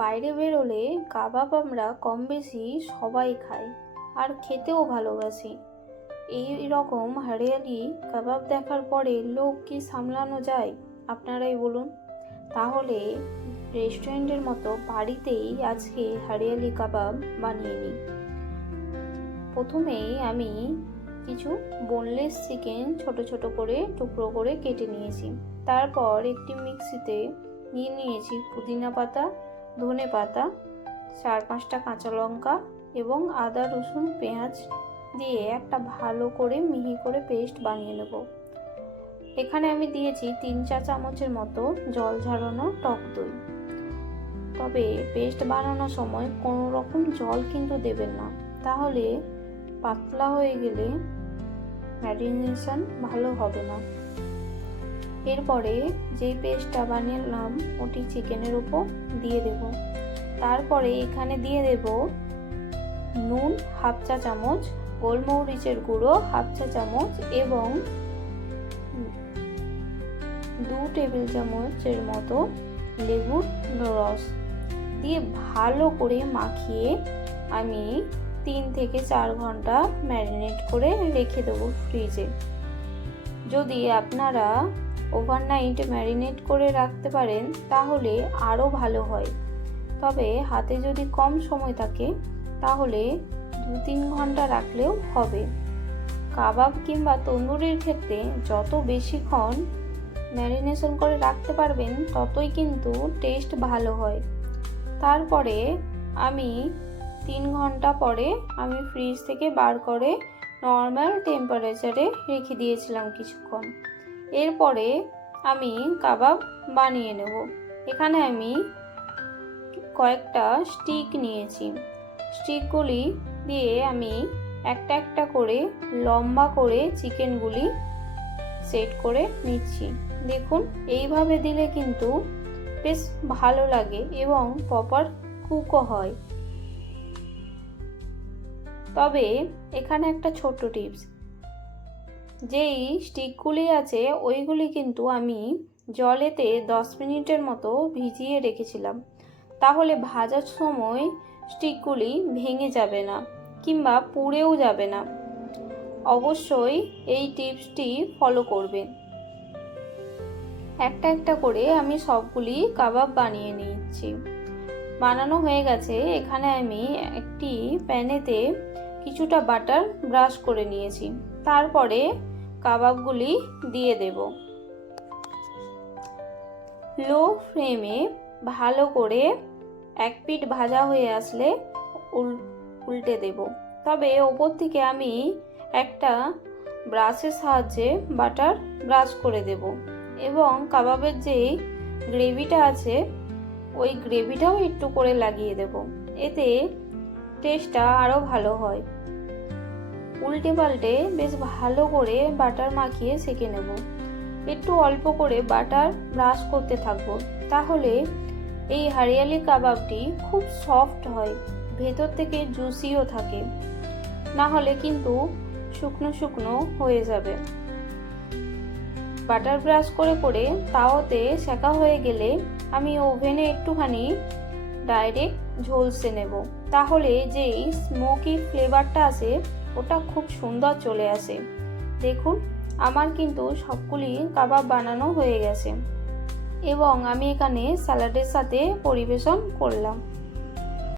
বাইরে বেরোলে কাবাব আমরা কম বেশি সবাই খাই আর খেতেও ভালোবাসি। এই রকম হরিয়ালি কাবাব দেখার পরে লোক কি সামলানো যায় আপনারাই বলুন। তাহলে রেস্টুরেন্টের মতো বাড়িতেই আজকে হরিয়ালি কাবাব বানিয়ে নিই। প্রথমেই আমি কিছু বোনলেস চিকেন ছোট ছোট করে টুকরো করে কেটে নিয়েছি। তারপর একটি মিক্সিতে নিয়ে নিয়েছি পুদিনা পাতা, ধনে পাতা, 4-5টা কাঁচা লঙ্কা এবং আদা রসুন পেঁয়াজ দিয়ে একটা ভালো করে মিহি করে পেস্ট বানিয়ে নেব। এখানে আমি দিয়েছি 3-4 চামচের মতো জল ঝরানো টক দই। তবে পেস্ট বানানোর সময় কোনো রকম জল কিন্তু দেবেন না, তাহলে পাতলা হয়ে গেলে ম্যারিনেশন ভালো হবে না। এরপরে যেই পেস্টটা বানালাম ওটি চিকেনের উপর দিয়ে দেব। তারপরে এখানে দিয়ে দেব নুন 1/2 চা চামচ, গোলমরিচের গুঁড়ো 1/2 চা চামচ এবং 2 টেবিল চামচের মতো লেবুর রস দিয়ে ভালো করে মাখিয়ে আমি 3 থেকে 4 ঘন্টা ম্যারিনেট করে রেখে দেবো ফ্রিজে। যদি আপনারা ওভারনাইট ম্যারিনেট করে রাখতে পারেন তাহলে আরও ভালো হয়। তবে হাতে যদি কম সময় থাকে তাহলে 2-3 ঘন্টা রাখলেও হবে। কাবাব কিংবা তন্দুরির ক্ষেত্রে যত বেশিক্ষণ ম্যারিনেশন করে রাখতে পারবেন ততই কিন্তু টেস্ট ভালো হয়। তারপরে আমি 3 ঘন্টা পরে আমি ফ্রিজ থেকে বার করে নর্মাল টেম্পারেচারে রেখে দিয়েছিলাম কিছুক্ষণ। এরপরে আমি কাবাব বানিয়ে নেব। এখানে আমি কয়েকটা স্টিক নিয়েছি। স্টিকগুলি দিয়ে আমি একটা একটা করে লম্বা করে চিকেনগুলি সেট করে নিচ্ছি। দেখুন, এইভাবে দিলে কিন্তু বেশ ভালো লাগে এবং প্রপার কুকও হয়। তবে এখানে একটা ছোট্ট টিপস, যেই স্টিকগুলি আছে ওইগুলি কিন্তু আমি জলেতে 10 মিনিটের মতো ভিজিয়ে রেখেছিলাম, তাহলে ভাজার সময় স্টিকগুলি ভেঙে যাবে না কিংবা পুড়েও যাবে না। অবশ্যই এই টিপসটি ফলো করবেন। একটা একটা করে আমি সবগুলি কাবাব বানিয়ে নিচ্ছি। বানানো হয়ে গেছে। এখানে আমি একটি প্যানেতে কিছুটা বাটার ব্রাশ করে নিয়েছি। তারপরে কাবাবগুলি দিয়ে দেব। লো ফ্লেমে ভালো করে এক পিঠ ভাজা হয়ে আসলে উল্টে দেব। তবে ওপর থেকে আমি একটা ব্রাশের সাহায্যে বাটার ব্রাশ করে দেব এবং কাবাবের যে গ্রেভিটা আছে ওই গ্রেভিটাও একটু করে লাগিয়ে দেব। এতে টেস্টটা আরও ভালো হয়। উল্টে পাল্টে বেশ ভালো করে বাটার মাখিয়ে সেঁকে নেব। একটু অল্প করে বাটার ব্রাশ করতে থাকবো, তাহলে এই হরিয়ালি কাবাবটি খুব সফট হয়, ভেতর থেকে জুসিও থাকে, না হলে কিন্তু শুকনো শুকনো হয়ে যাবে। বাটার ব্রাশ করে করে তাওয়াতে সেঁকা হয়ে গেলে আমি ওভেনে একটুখানি ডাইরেক্ট ঝলসে নেব, তাহলে যেই স্মোকি ফ্লেভারটা আসে ওটা খুব সুন্দর চলে আসে। দেখুন, আমার কিন্তু সবগুলি কাবাব বানানো হয়ে গেছে এবং আমি এখানে স্যালাডের সাথে পরিবেশন করলাম।